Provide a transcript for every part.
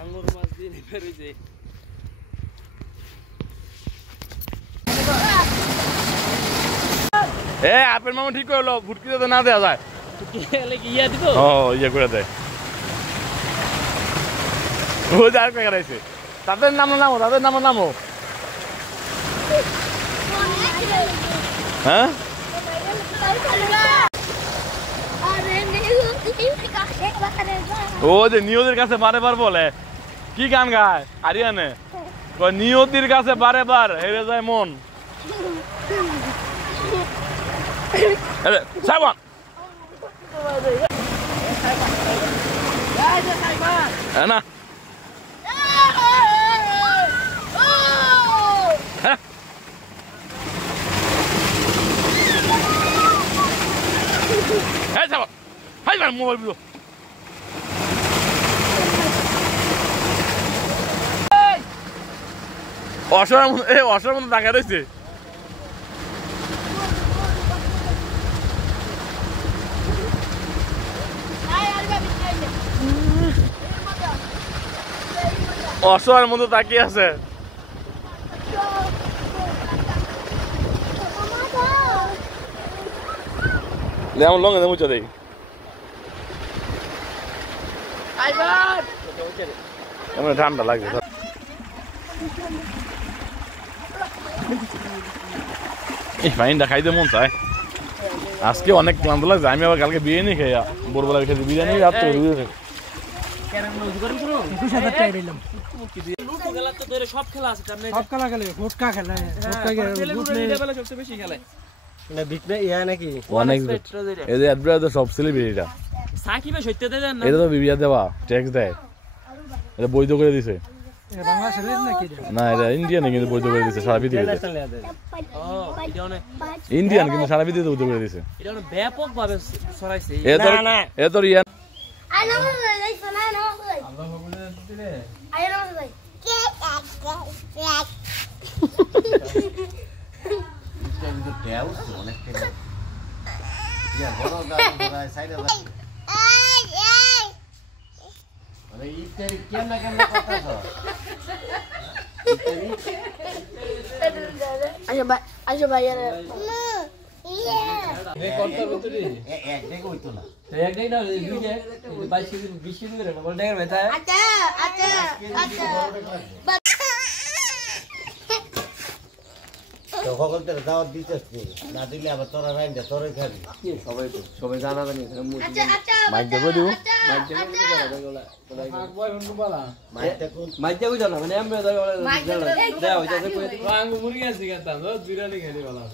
আঙ্গুর মাছ দিয়ে বেরোইছে আপেল মামা ঠিক করলো ভুটকি যাতে না দেওয়া যায় ইয়া দিব ইয়ে করে দেয় ও যার পেয়ে গেছে তাদের নামো নামো হ্যাঁ ও যে নিয়তির কাছে বারে বলে কি গান গায় আরিয়ানে নিয়তির কাছে বারে হেরে যায় মন সাইমন না মোবাইল অসর মতো টাকা রয়েছে অসহায়ের মতো তাকিয়ে আছে যেমন লঙ্গে মুচা দেই ঠান্ডা লাগছে ফাইনটা খাইতে মন চায় আজকে অনেক ক্লান্ত লাগছে আমি আবার কালকে বিরিয়ানি খাই ভোরবেলা খেতে বিরিয়ানি রাত্রে সব খেলা আছে ফুটকা খেলে সব সেলিব্রিটিটা এটা তো বিবিয়া দেওয়া ট্যাক্স দেয় এটা বৈধ করে দিছে না এটা ইন্ডিয়ান কিন্তু বৈধ করে দিছে সারা পৃথিবীতে ইন্ডিয়ান কিন্তু সারা পৃথিবীতে বৈধ করে দিছে ব্যাপক ভাবে ছড়াইছে এ তোর ইয়ান আচ্ছা ভাই দাওয়াত দিতে না দিলে আবার তোরা রাইন্দা তোরাই খাবি সবাই জানা জানি মাইক দেবো দিব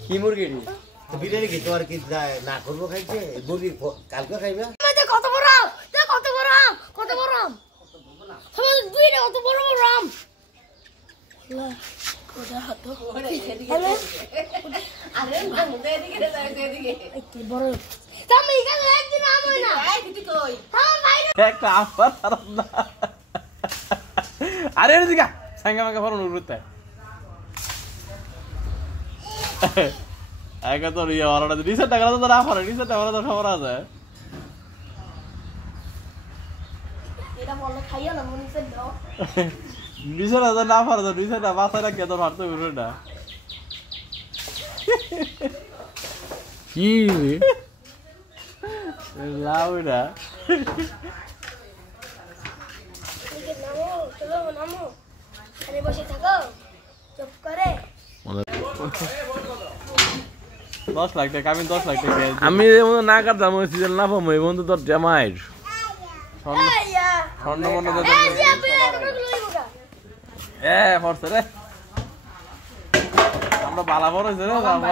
কি মুরগি বিরিয়ানি খেতে আর কি না করবো খাইছে মুরগি কালকে খাইবে কত বড় কত বড় কত বড় কত বড় রাম আরে দিকা সাঙ্গা মাঙ্গা ফরন উড়তে আগে তো রিয়া ওরাটা রিসেট টাকা তো না ফরে রিসেট টাকা তো খবর আছে এটা বলে খাইয়া না মনে সে দাও রিসেট তো না ফরে রিসেট না বাসা রাখে তো ফারতে উড়ে না কি লাউডা নামো আরে বসে থাকো চুপ করে 10 লাখ টাকা আমি 10 লাখ টাকা আমি যেমন না কাটতাম ওই সিজন না পাবো এই বন্ধু তোর জামাইর স্বর্ণ মনে ফরছে রে আমরা বালা বড় হইছে রে বাবা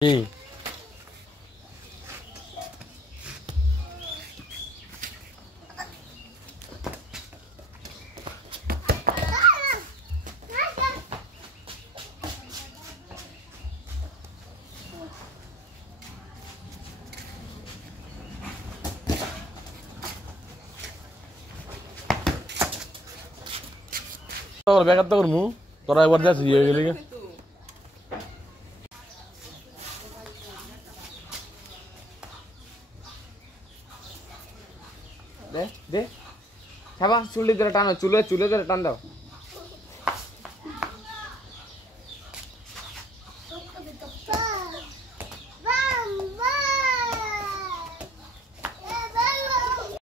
কি তোর বেকার তো করমু তোরা একবার যাচ্ছি হয়ে গেলি দে দে খাবা চুলি ধরে টানো চুলে ধরে টান দাও